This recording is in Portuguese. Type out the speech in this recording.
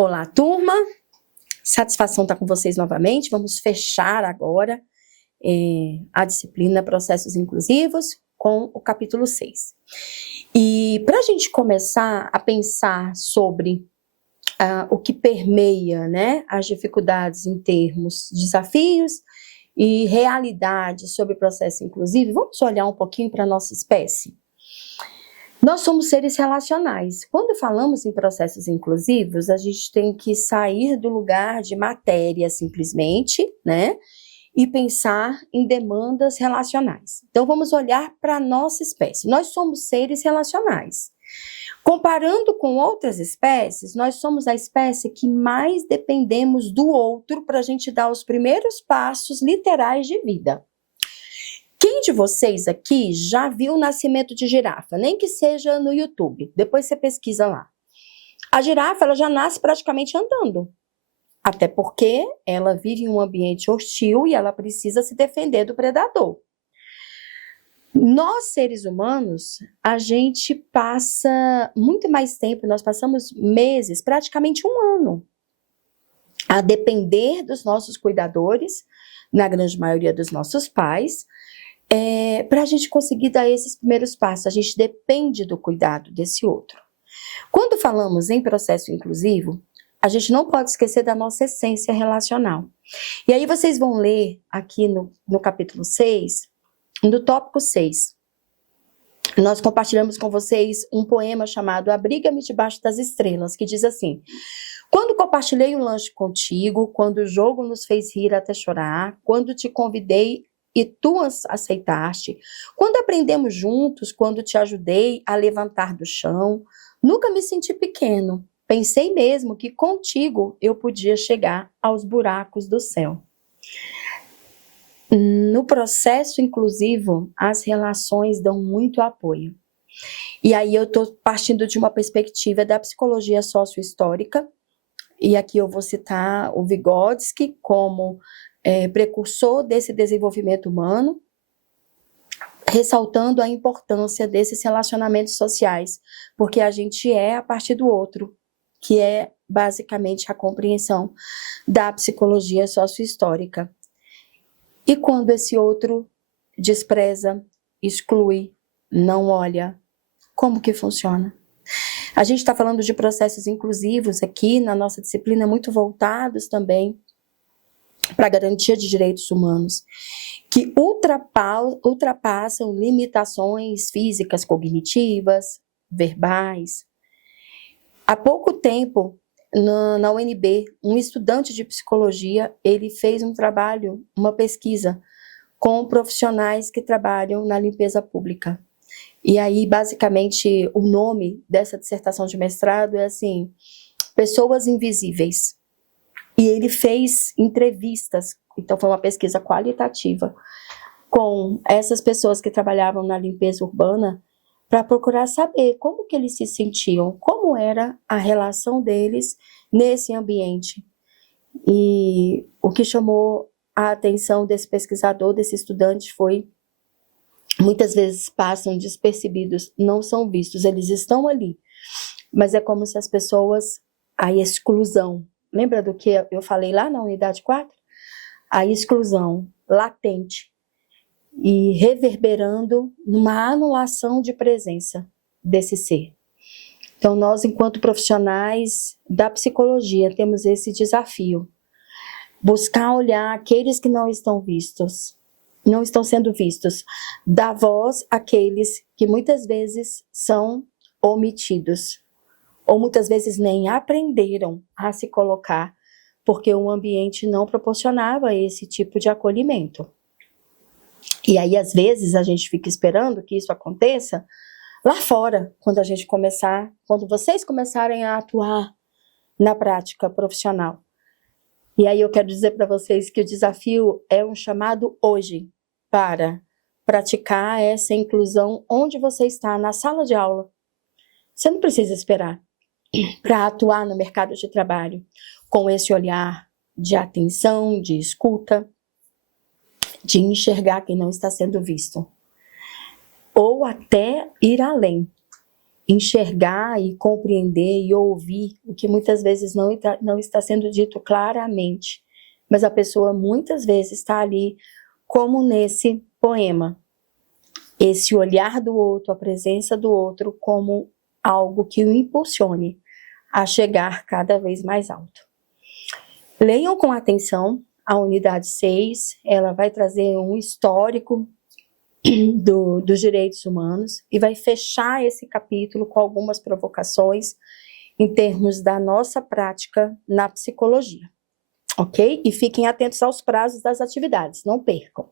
Olá, turma! Satisfação estar com vocês novamente. Vamos fechar agora a disciplina Processos Inclusivos com o capítulo 6. E para a gente começar a pensar sobre o que permeia, né, as dificuldades em termos de desafios e realidades sobre o processo inclusivo, vamos olhar um pouquinho para a nossa espécie. Nós somos seres relacionais. Quando falamos em processos inclusivos, a gente tem que sair do lugar de matéria simplesmente, né? E pensar em demandas relacionais. Então, vamos olhar para a nossa espécie. Nós somos seres relacionais. Comparando com outras espécies, nós somos a espécie que mais dependemos do outro para a gente dar os primeiros passos literais de vida. Quem de vocês aqui já viu o nascimento de girafa? Nem que seja no YouTube, depois você pesquisa lá. A girafa, ela já nasce praticamente andando, até porque ela vive em um ambiente hostil e ela precisa se defender do predador. Nós, seres humanos, a gente passa muito mais tempo, nós passamos meses, praticamente um ano, a depender dos nossos cuidadores, na grande maioria dos nossos pais, para a gente conseguir dar esses primeiros passos, a gente depende do cuidado desse outro. Quando falamos em processo inclusivo, a gente não pode esquecer da nossa essência relacional. E aí vocês vão ler aqui no capítulo 6, no tópico 6, nós compartilhamos com vocês um poema chamado Abriga-me debaixo das estrelas, que diz assim: quando compartilhei o lanche contigo, quando o jogo nos fez rir até chorar, quando te convidei e tu aceitaste, quando aprendemos juntos, quando te ajudei a levantar do chão, nunca me senti pequeno. Pensei mesmo que contigo eu podia chegar aos buracos do céu. No processo inclusivo, as relações dão muito apoio. E aí eu estou partindo de uma perspectiva da psicologia sociohistórica, e aqui eu vou citar o Vygotsky como precursor desse desenvolvimento humano, ressaltando a importância desses relacionamentos sociais, porque a gente é a partir do outro, que é basicamente a compreensão da psicologia sociohistórica. E quando esse outro despreza, exclui, não olha, como que funciona? A gente está falando de processos inclusivos aqui na nossa disciplina, muito voltados também para a garantia de direitos humanos, que ultrapassam limitações físicas, cognitivas, verbais. Há pouco tempo, na UNB, um estudante de psicologia, ele fez um trabalho, uma pesquisa, com profissionais que trabalham na limpeza pública. E aí, basicamente, o nome dessa dissertação de mestrado é assim, Pessoas Invisíveis. E ele fez entrevistas, então foi uma pesquisa qualitativa, com essas pessoas que trabalhavam na limpeza urbana, para procurar saber como que eles se sentiam, como era a relação deles nesse ambiente. E o que chamou a atenção desse pesquisador, desse estudante, foi muitas vezes passam despercebidos, não são vistos, eles estão ali, mas é como se as pessoas, a exclusão, lembra do que eu falei lá na unidade 4? A exclusão latente e reverberando numa anulação de presença desse ser. Então, nós, enquanto profissionais da psicologia, temos esse desafio, buscar olhar aqueles que não estão vistos, não estão sendo vistos, dar voz àqueles que muitas vezes são omitidos, ou muitas vezes nem aprenderam a se colocar, porque o ambiente não proporcionava esse tipo de acolhimento. E aí, às vezes, a gente fica esperando que isso aconteça lá fora, quando vocês começarem a atuar na prática profissional. E aí eu quero dizer para vocês que o desafio é um chamado hoje para praticar essa inclusão onde você está, na sala de aula. Você não precisa esperar para atuar no mercado de trabalho com esse olhar de atenção, de escuta, de enxergar quem não está sendo visto. Ou até ir além enxergar e compreender e ouvir o que muitas vezes não está sendo dito claramente, mas a pessoa muitas vezes está ali, como nesse poema, esse olhar do outro, a presença do outro como algo que o impulsione a chegar cada vez mais alto. Leiam com atenção a unidade 6, ela vai trazer um histórico dos direitos humanos e vai fechar esse capítulo com algumas provocações em termos da nossa prática na psicologia, ok? E fiquem atentos aos prazos das atividades, não percam.